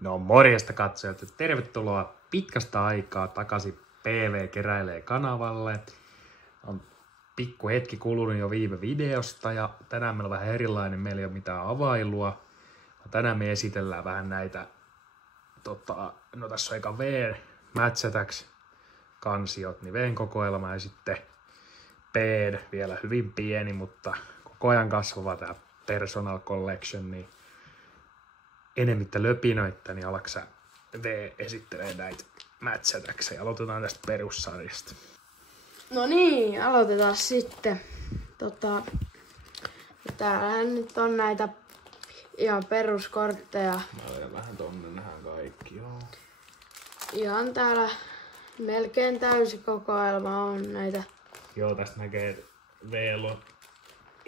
No morjesta katsojat ja tervetuloa pitkästä aikaa takaisin PV Keräilee kanavalle. On pikku hetki kulunut jo viime videosta ja tänään meillä on vähän erilainen, meillä ei ole mitään availua. Tänään me esitellään vähän näitä, no tässä on eka V Match kansiot, niin V:n kokoelma ja sitten P vielä hyvin pieni, mutta koko ajan kasvava tämä Personal Collection, niin enemmittä löpinöitä, niin alaksä V esittelee näitä Match-Attackseja. Aloitetaan tästä perussarjasta. No niin, aloitetaan sitten. Täällä nyt on näitä ihan peruskortteja. Mä olen vähän tonne, nähdään kaikki, joo. Ihan täällä melkein täysi kokoelma on näitä. Joo, tästä näkee, että V on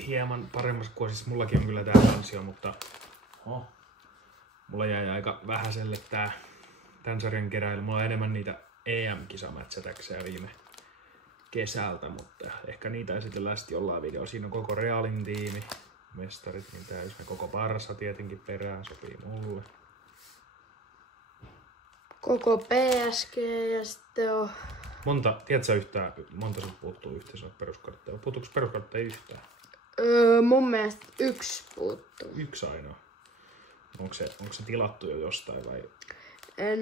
hieman paremmassa kuin siis mullakin on kyllä tää kansio, mutta mulla jäi aika vähäiselle tän sarjan keräily. Mulla on enemmän niitä EM-kisamatsätäksejä viime kesältä, mutta ehkä niitä esitellään sitten jollain videolla. Siinä on koko Realin tiimi, mestarit niin täys, ne koko Barsa tietenkin perään, sopii mulle. Koko PSG ja sitten on... Tiedätkö yhtään, monta sun puuttuu yhteensä peruskartteja? Puuttuuko peruskartteja yhtään? Mun mielestä yksi puuttuu. Yksi ainoa. Onko se tilattu jo jostain vai? En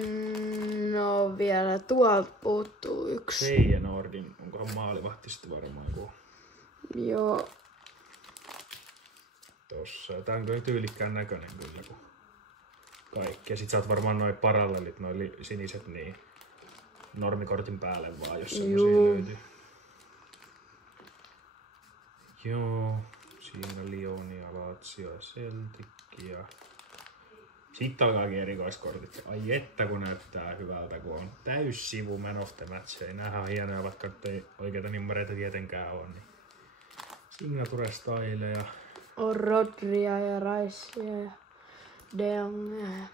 oo vielä. Tuolta puuttuu yksi. Feyenoordin, onkohan maalivahti sitten varmaan joku? Joo. Tossa. Tää on kyllä tyylikkään näköinen kyllä kun kaikki. Ja sit sä oot varmaan noin parallellit, noin siniset niin normikortin päälle vaan, jos semmosia löytyy. Joo. Siinä Lyonia, Lazio ja Celticia. Sitten alkaakin erikoiskortit. Ai että kun näyttää hyvältä, kun on täyssivu Man of the Match. Nämähän on hienoja, vaikka ei oikeita nimmareita tietenkään ole. Niin Signature Styleja. On Rodria ja Ricea ja De Jongia.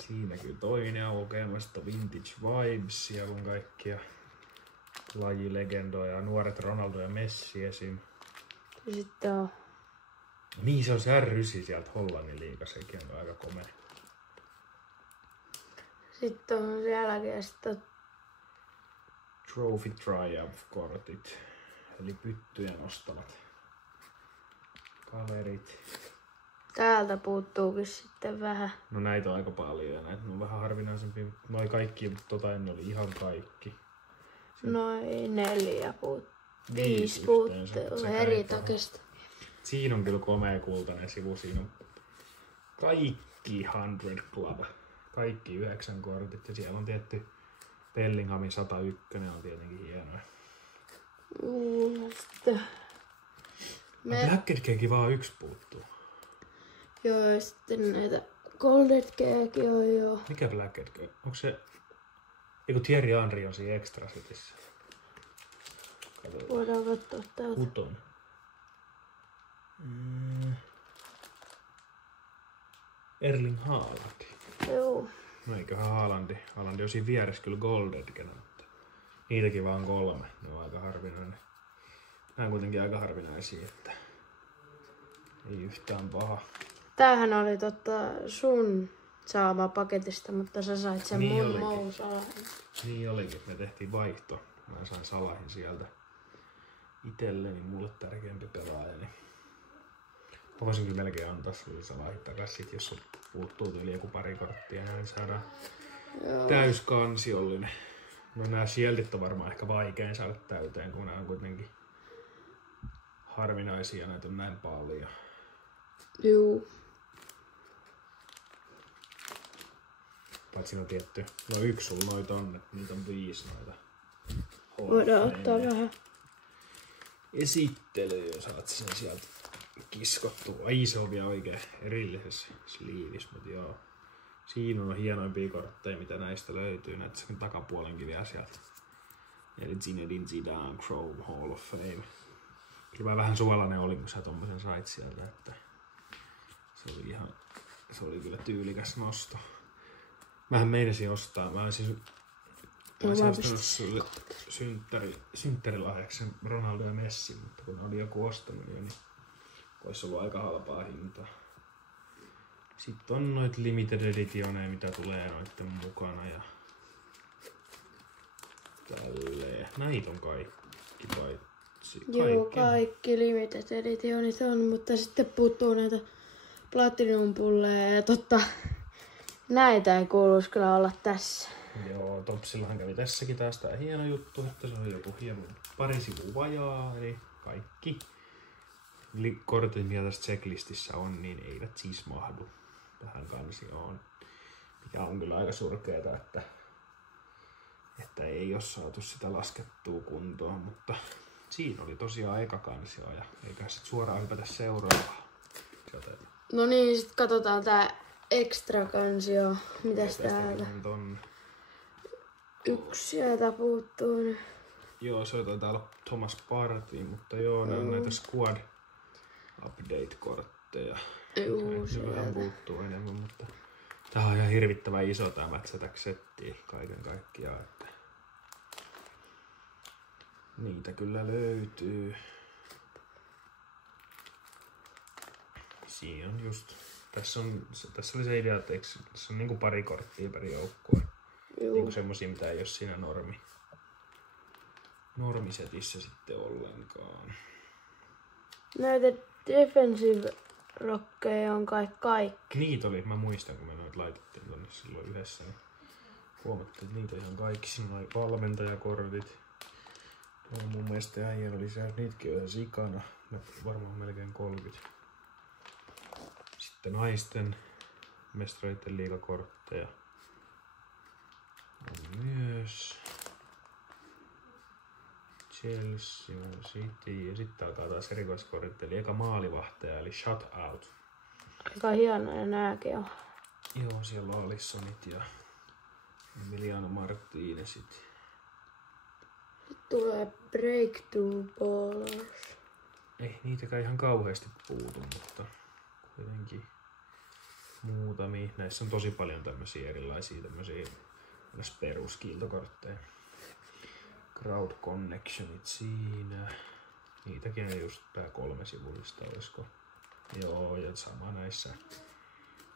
Siinä kyllä toinen aukemasta Vintage Vibes. Siellä on kaikkia lajilegendoja. Nuoret Ronaldo ja Messi esim. Ja sitten on... Niin se on se R9 sieltä Hollannin liiga, sekin on aika komea. Sitten on sielläkin sitten... Trophy Triumph-kortit. Eli pyttyjä nostavat kaverit. Täältä puuttuukin sitten vähän. No näitä on aika paljon ja näitä on vähän harvinaisempia. Noi kaikki, mutta ne oli ihan kaikki. Noin 4 puuttuu. 5 yhteensä, puuttuu se eri käy takesta. Siinä on kyllä komea kultainen sivu. Siinä on kaikki 100 Club. Kaikki 9 kortit. Ja siellä on tietty Bellinghamin 101 on tietenkin hienoja. Sitten... Blackheadkin vaan yksi puuttuu. Joo, ja sitten näitä Goldheadkeäkin on joo. Mikä Blackhead? Onko se... Eiku Thierry Henry on siinä extra setissä. Voidaan katsoa täältä. Kuton. Erling Haaland. Joo. No eiköhän Haalandi on siinä vieressä kyllä Goldheadken, mutta niitäkin vaan 3. Ne on aika harvinainen. Nämä on kuitenkin aika harvinaisia, että ei yhtään paha. Tämähän oli sun saama paketista, mutta sä sait sen Niin mun olikin. Mousalain. Niin olikin, me tehtiin vaihto. Mä sain Salahin sieltä itselleni, mulle tärkeämpi pelaaja. Niin mä voisin kyllä melkein antaa sulle Salahin takaisin, jos sun puuttuu yli joku pari korttia, näin saadaan täyskansiollinen. No nää shieldit on varmaan ehkä vaikein saada täyteen, kun nää on kuitenkin harvinaisia, näitä on näin paljon. Juu. Paitsi on tietty, no yksi sulla noita on, että niitä on 5 noita. Voidaan ottaa vähän. Esittely, jos saat sen sieltä kiskottua. Ai se on vielä oikein erillisessä sliivissä, mutta joo. Siinä on hienoimpia kortteja, mitä näistä löytyy. Näitä sen takapuolenkin vielä sieltä. Eli Zinedine Zidane Chrome Hall of Fame. Kyllä vähän suolainen oli, kun sä tommosen sait sieltä, että se oli kyllä tyylikäs nosto. Mähän meinasin ostaa, mä olisin ostanut sulle synttärilahjaksi sen Ronaldo ja Messi, mutta kun oli joku ostanut jo, niin olisi ollut aika halpaa hintaa. Sitten on noit limited editioneja, mitä tulee noitten mukana ja tälleen. Näitä on kaikki paitsi. Joo, kaikki limited editionit on, mutta sitten puuttuu näitä platinum pulleja ja näitä ei kuuluisi kyllä olla tässä. Joo, Topsillahan kävi tässäkin taas tää hieno juttu, että se on joku hieno pari sivua vajaa, eli kaikki kortit, mitä tässä checklistissä on, niin eivät siis mahdu tähän kansioon. Mikä on kyllä aika surkeeta, että ei ole saatu sitä laskettua kuntoon, mutta siinä oli tosiaan eka kansio ja eikä sit suoraan hypätä seuraavaan. No niin, sit katsotaan tää extra kansio. Mitäs täältä? Yksi sieltä puuttuu. Joo, se taitaa olla Thomas Party, mutta joo, ne on näitä Squad Update-kortteja. Juu, ne vähän puuttuu enemmän, mutta tää on ihan hirvittävän iso tää Match Attack-setti kaiken kaikkiaan, että niitä kyllä löytyy. Siinä on just, tässä oli se idea, että tässä on niinku pari korttia per joukkue. Niinku semmosia, mitä ei oo siinä normisetissä sitten ollenkaan. Näitä defensive rokkeja on kai kaikki. Niitä oli, mä muistan kun me noita laitettiin tonne silloin yhdessä, niin huomattiin, että niitä on ihan kaikki. Siinä oli valmentajakortit. Mun mielestä äijällä oli siellä, niitäkin on ihan sikana. Varmaan melkein 30. Sitten naisten mestareiden liigakortteja on myös. Chelsea, City ja sitten alkaa taas erikoiskortit, eli eka maalivahteja, eli shutout. Aika hienoja nääkin on. Joo, siellä on Alissonit ja Emiliano Martinezit. Sitten tulee breakthrough ballers. Ei niitäkään ihan kauheasti puutu, mutta kuitenkin muutamia. Näissä on tosi paljon tämmöisiä erilaisia peruskiiltokortteja. Crowd Connectionit siinä. Niitäkin on just tää 3 sivullista, olisiko? Joo, ja sama näissä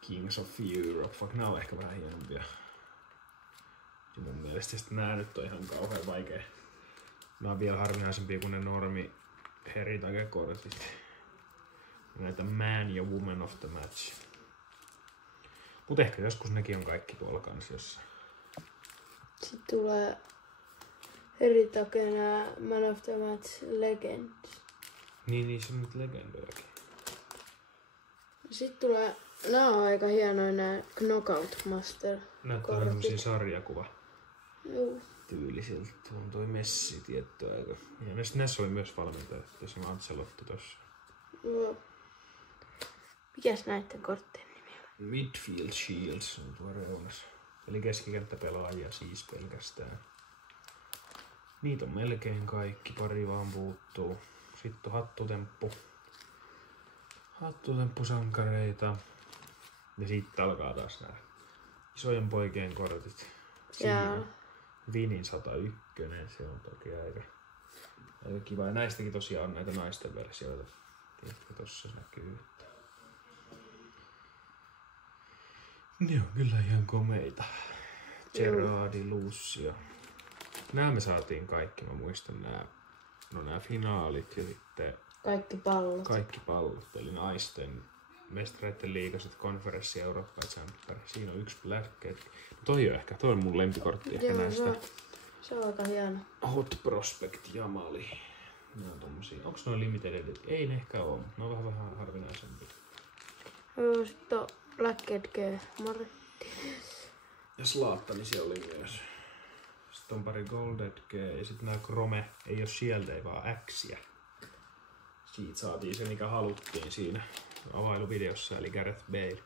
Kings of Europe, vaikka nää on ehkä vähän hienompia. Ja mun mielestä nää nyt on ihan kauhean vaikea. Nää on vielä harvinaisempia kuin ne normi heritage-kortit. Näitä Man ja Woman of the Match. Mut ehkä joskus nekin on kaikki tuolla kansiossa. Sitten tulee Heritage Man of the Match Legends. Niin se on nyt legendojakin. Sitten tulee, nää on aika hienoja nää Knockout Master. Näyttää vähän semmosia sarjakuva. Joo. Tyylisiltä. Tuo on toi Messi tietty aika. Ja näissä oli myös valmentaja, tässä on Ancelotti tossa. Joo. Mikäs näitten korttien nimi on? Midfield Shields on tuo reunas. Eli keskikenttäpelaajia siis pelkästään. Niitä on melkein kaikki, pari vaan puuttuu. Sitten on hattutemppusankareita. Ja sitten alkaa taas nää isojen poikien kortit. Siinä Vinin 101, se on toki aika kiva. Ja näistäkin tosiaan on näitä naisten versioita. Tiedätkö, tossa näkyy. Ne on kyllä ihan komeita. Gerardi, Lucia. Nää me saatiin kaikki, mä muistan nää finaalit ja sitten kaikki pallot, eli naisten mestareiden liigaset, konferenssi, Eurooppa, siinä on yksi Black. Toi on mun lempikortti ehkä näistä. Se on aika hieno. Hot Prospect Jamali. Nää on tommosia. Onks noin limited edit? Ei ne ehkä oo, mutta ne on vähän harvinaisempia. Joo, sit on Black Edge, Martti. Ja Zlatani siellä oli myös. Sitten on pari Gold Edge ja sitten nää Chrome ei oo sieltä, ei vaan Xiä. Siitä saatiin se mikä haluttiin siinä availuvideossa, eli Gareth Bale.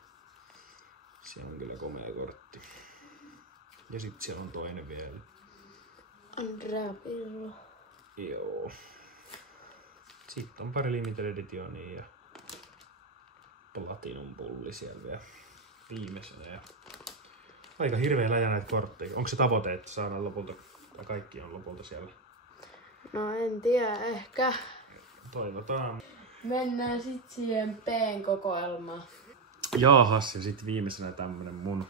Se on kyllä komea kortti. Ja sitten siellä on toinen vielä. Andrea Pirlo. Joo. Sitten on pari limited editionia ja Platinum pulli siellä vielä viimeisenä. Ja aika hirveä läjä näitä kortteja. Onko se tavoite, että saadaan lopulta, tai kaikki on lopulta siellä? No en tiedä, ehkä. Toivotaan. Mennään sit siihen P-kokoelmaan. Jaahas, ja sitten viimeisenä tämmönen mun...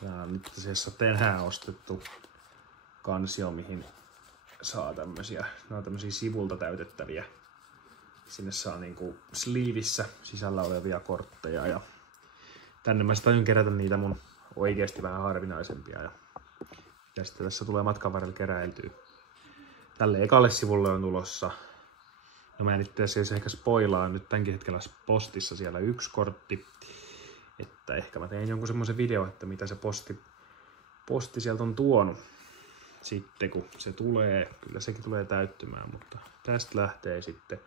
Tää on nyt itse asiassa tänään ostettu kansio, mihin saa tämmösiä, nämä on tämmösiä sivulta täytettäviä. Sinne saa niinku sleevissä sisällä olevia kortteja ja tänne mä aion kerätä niitä mun oikeesti vähän harvinaisempia ja sitten tässä tulee matkan varrella keräiltyä. Tälle ekalle sivulle on tulossa, no mä en nyt tässä ehkä spoilaa, nyt tämänkin hetkellä postissa siellä 1 kortti, että ehkä mä teen jonkun semmoisen video, että mitä se posti sieltä on tuonut. Sitten kun se tulee, kyllä sekin tulee täyttymään, mutta tästä lähtee sitten.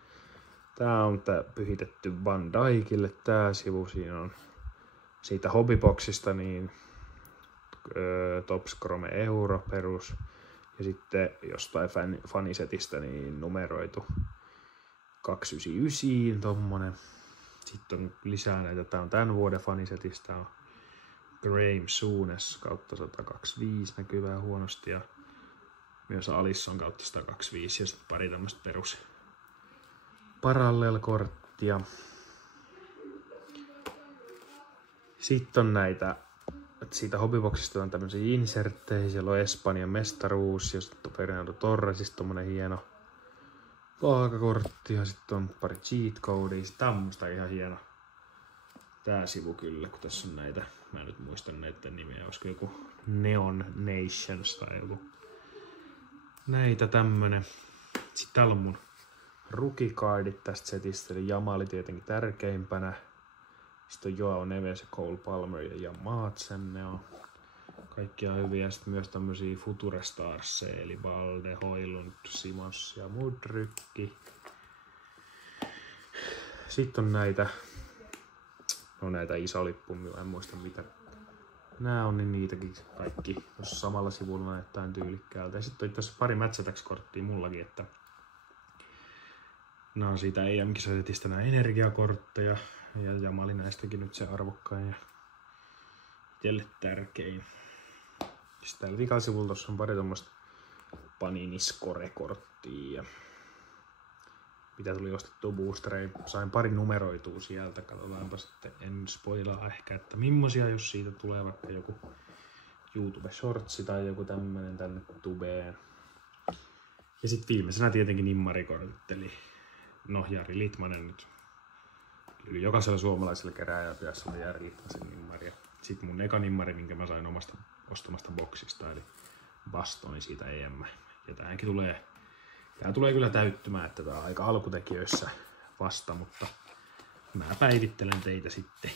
Tää on pyhitetty Van Dijkille tää sivu, siinä on siitä hobbyboxista niin Topps Chrome Euro perus ja sitten jostain fanisetistä niin numeroitu 299 tommonen. Sitten on lisää näitä, tää on tän vuoden fanisetistä, on Graham Souness kautta 125 näkyy vähän huonosti ja myös Alisson kautta 125 ja sitten pari tämmöstä perus Parallel-korttia. Sitten on näitä, siitä hobbyboxista on tämmöisiä inserttejä, siellä on Espanjan mestaruus ja sitten on Fernando Torresista tommonen hieno vaakakortti ja sitten on pari cheat codea. Tää on musta ihan hieno tää sivu kyllä, kun tässä on näitä, mä en nyt muista näiden nimiä, olisiko joku Neon Nations tai joku näitä tämmönen. Sitten täällä on mun rookie-cardit tästä setistä, eli Jamali tietenkin tärkeimpänä. Sitten on Joao Neves ja Cole Palmer ja Madsen, ne on kaikkia hyviä. Sitten myös tämmösiä Future Starsia, eli Balde, Hoylund, Simons ja Mudrykki. Sitten on näitä, näitä isolippuja, en muista mitä nää on, niin niitäkin kaikki tuossa samalla sivulla näyttää tyylikkäältä. Ja sitten on tässä pari Match-Attax-korttia mullakin, että nämä on siitä EM-kisasetistä nämä energiakortteja. Ja Jamali näistäkin nyt se arvokkain ja itselle tärkein. Sitten täällä vikasivulla tuossa on pari tommoista Panini Score-korttia. Mitä tuli ostettua boostereja. Sain pari numeroitua sieltä. Katsotaanpa sitten, en spoilaa ehkä, että mimmosia, jos siitä tulee vaikka joku YouTube Shortsi tai joku tämmönen tänne tubeen. Ja sitten viimeisenä tietenkin nimmarikortit, eli no Jari Litmanen nyt. Eli jokaisella suomalaisella kerääjällä pitäisi olla Jari Litmasen nimmari. Sitten mun eka nimmari, minkä mä sain omasta ostamasta boksista, eli Bastoni siitä EM. Ja tää tulee kyllä täyttymään, että tää on aika alkutekijöissä vasta, mutta mä päivittelen teitä sitten.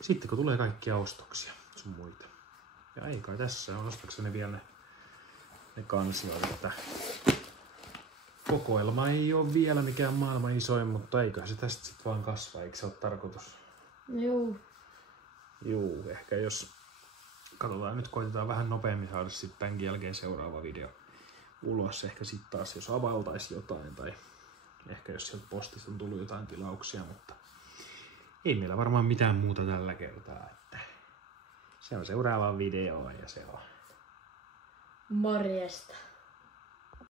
Sitten kun tulee kaikkia ostoksia sun muita. Ja ei kai tässä on ostokseni vielä ne kansiot, että kokoelma ei ole vielä mikään maailman isoin, mutta eiköhän se tästä sit vaan kasva, eikö se ole tarkoitus? Joo. Juu, ehkä jos katsotaan nyt, koitetaan vähän nopeammin saada sitten tämänkin jälkeen seuraava video ulos. Ehkä sitten taas jos avaltaisi jotain tai ehkä jos sieltä postista on tullut jotain tilauksia, mutta ei meillä varmaan mitään muuta tällä kertaa. Että se on seuraava video ja se on Morjesta.